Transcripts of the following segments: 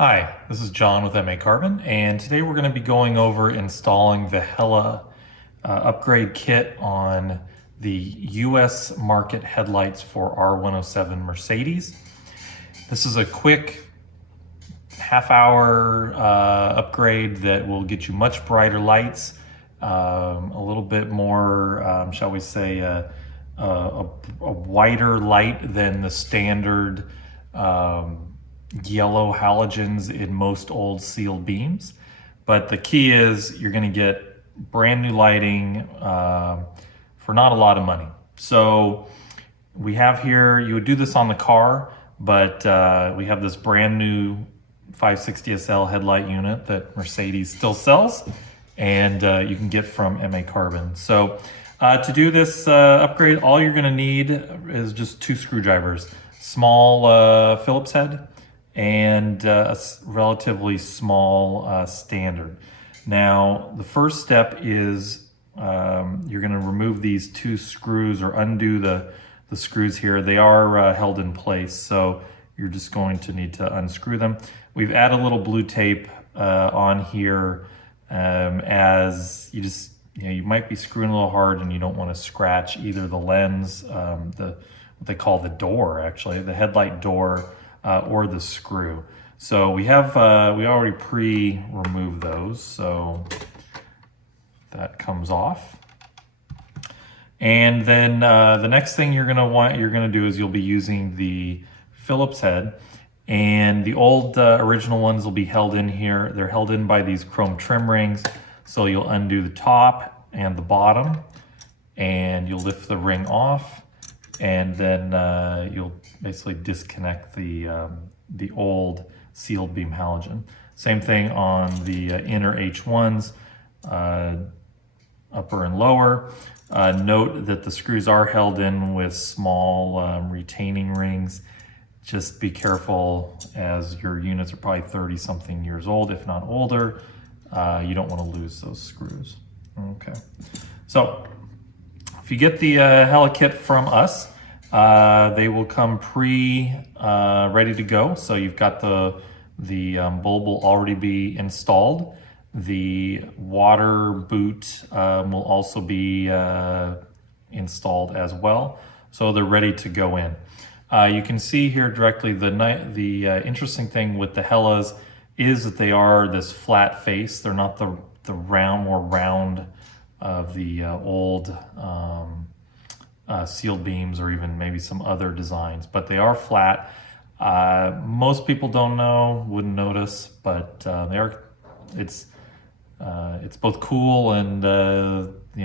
Hi, this is John with MAcarbon, and today we're going to be going over installing the Hella upgrade kit on the US market headlights for R107 Mercedes. This is a quick half-hour upgrade that will get you much brighter lights, a little bit more, shall we say, a whiter light than the standard yellow halogens in most old sealed beams. But the key is you're going to get brand new lighting for not a lot of money. So we have here, you would do this on the car, but we have this brand new 560 SL headlight unit that Mercedes still sells, and you can get from MAcarbon. So to do this upgrade, all you're going to need is just 2 screwdrivers, small Phillips head, and a relatively small standard. Now, the first step is you're going to remove these 2 screws, or undo the screws here. They are held in place, so you're just going to need to unscrew them. We've added a little blue tape on here as you might be screwing a little hard and you don't want to scratch either the lens, what they call the door, actually, the headlight door, or the screw. So we already pre-removed those, so that comes off. And then the next thing you're gonna do is you'll be using the Phillips head, and the old original ones will be held in here. They're held in by these chrome trim rings. So you'll undo the top and the bottom, and you'll lift the ring off, and then you'll basically disconnect the old sealed beam halogen. Same thing on the inner H1s, upper and lower. Note that the screws are held in with small retaining rings. Just be careful, as your units are probably 30-something years old, if not older. You don't want to lose those screws. Okay, so if you get the Hella kit from us, they will come ready to go. So you've got the bulb will already be installed. The water boot will also be installed as well. So they're ready to go in. You can see here directly the interesting thing with the Hellas is that they are this flat face. They're not the more round of the old sealed beams, or even maybe some other designs, but they are flat. Most people don't know, wouldn't notice, but they are. It's both cool and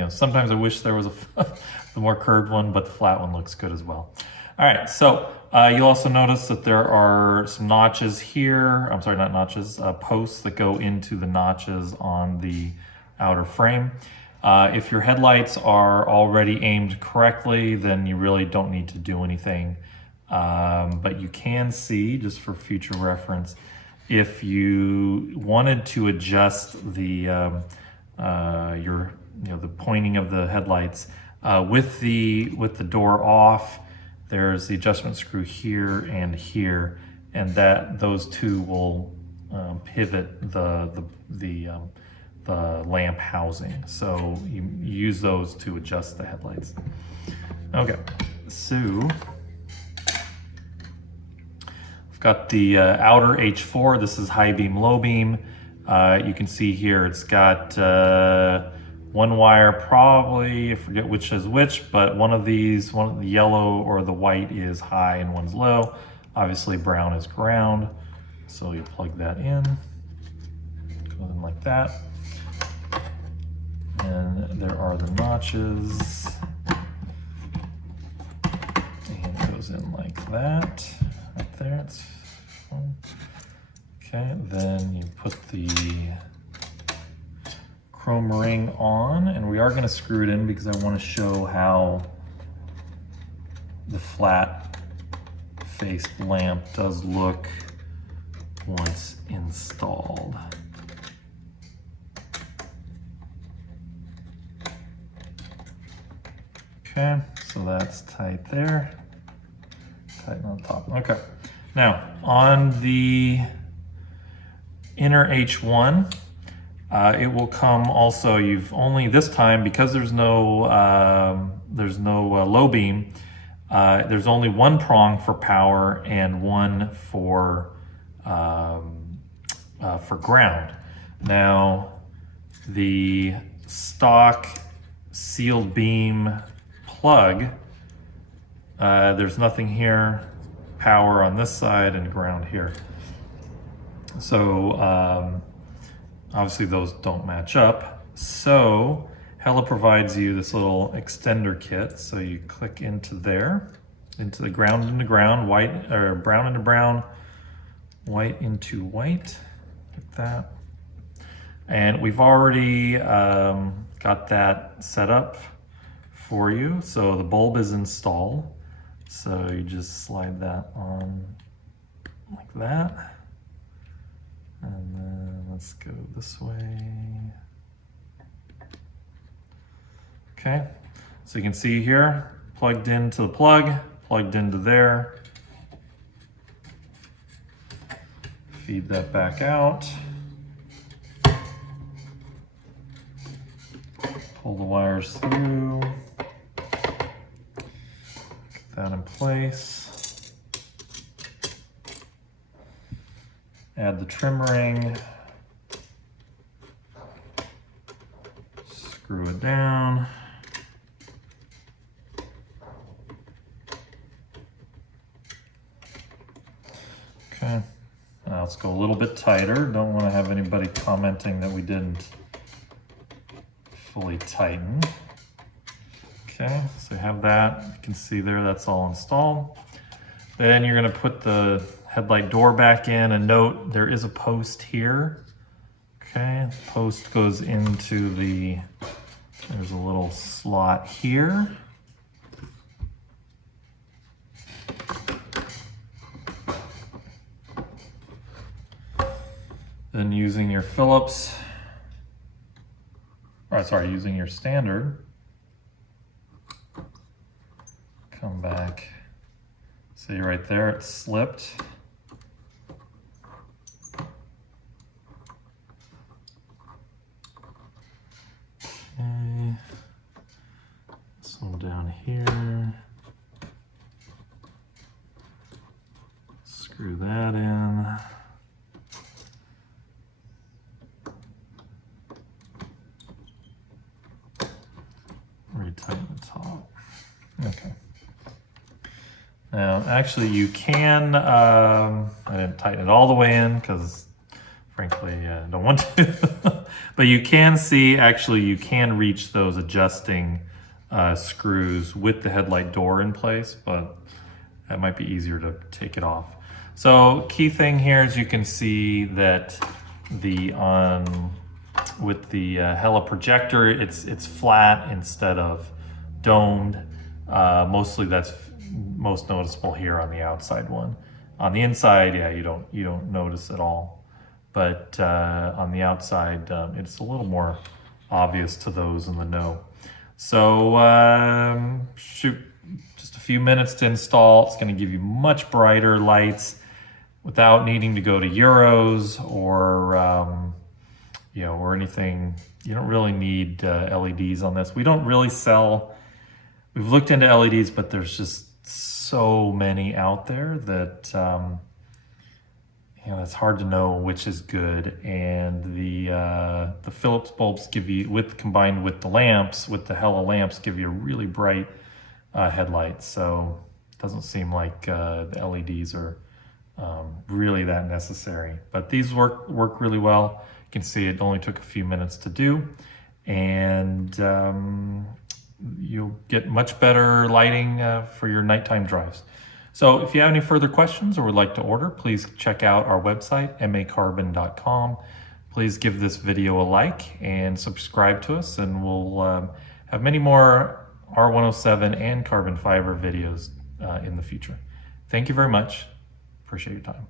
sometimes I wish there was the more curved one, but the flat one looks good as well. All right, so you'll also notice that there are some notches here. I'm sorry, not notches, posts that go into the notches on the outer frame. If your headlights are already aimed correctly, then you really don't need to do anything. But you can see, just for future reference, if you wanted to adjust the the pointing of the headlights with the door off, there's the adjustment screw here and here, and those two will pivot the lamp housing. So you use those to adjust the headlights. Okay, so I've got the outer H4. This is high beam, low beam. You can see here it's got one wire, probably, I forget which is which, but one of the yellow or the white is high and one's low. Obviously brown is ground. So you plug that in, goes in like that. And there are the notches. And it goes in like that, right there. It's fun. Okay, then you put the chrome ring on, and we are going to screw it in because I want to show how the flat faced lamp does look once installed. Okay, so that's tight there. Tighten on top. Okay. Now, on the inner H1. It will come also, you've only this time, because there's no low beam, there's only one prong for power and one for ground. Now, the stock sealed beam plug, there's nothing here, power on this side and ground here. So obviously those don't match up. So Hella provides you this little extender kit. So you click into there, into the ground into ground, white or brown into brown, white into white, like that. And we've already got that set up for you. So the bulb is installed. So you just slide that on like that. And then let's go this way. Okay, so you can see here, plugged into the plug, plugged into there. Feed that back out. Pull the wires through. Get that in place. Add the trim ring. Screw it down. Okay, now let's go a little bit tighter. Don't want to have anybody commenting that we didn't fully tighten. Okay, so you have that. You can see there, that's all installed. Then you're going to put the headlight door back in, and note there is a post here. Okay, the post goes into the, there's a little slot here. Then using your Phillips, or sorry, using your standard, come back. See right there, it slipped. Okay. This one down here. Screw that in. Retighten the top. Okay. Now, actually, you can, I didn't tighten it all the way in because, frankly, I don't want to. But you can see, actually, you can reach those adjusting screws with the headlight door in place, but that might be easier to take it off. So, key thing here is you can see that the with the Hella projector, it's flat instead of domed. Mostly that's most noticeable here on the outside one. On the inside, yeah, you don't notice at all. But on the outside, it's a little more obvious to those in the know. So shoot, just a few minutes to install. It's going to give you much brighter lights without needing to go to Euros or or anything. You don't really need LEDs on this. We don't really sell. We've looked into LEDs, but there's just so many out there that it's hard to know which is good. And the Phillips bulbs give you, combined with the lamps, with the Hella lamps, give you a really bright headlight. So it doesn't seem like the LEDs are really that necessary. But these work really well. You can see it only took a few minutes to do, and you'll get much better lighting for your nighttime drives. So if you have any further questions or would like to order, please check out our website, MAcarbon.com. Please give this video a like and subscribe to us, and we'll have many more R107 and carbon fiber videos in the future. Thank you very much. Appreciate your time.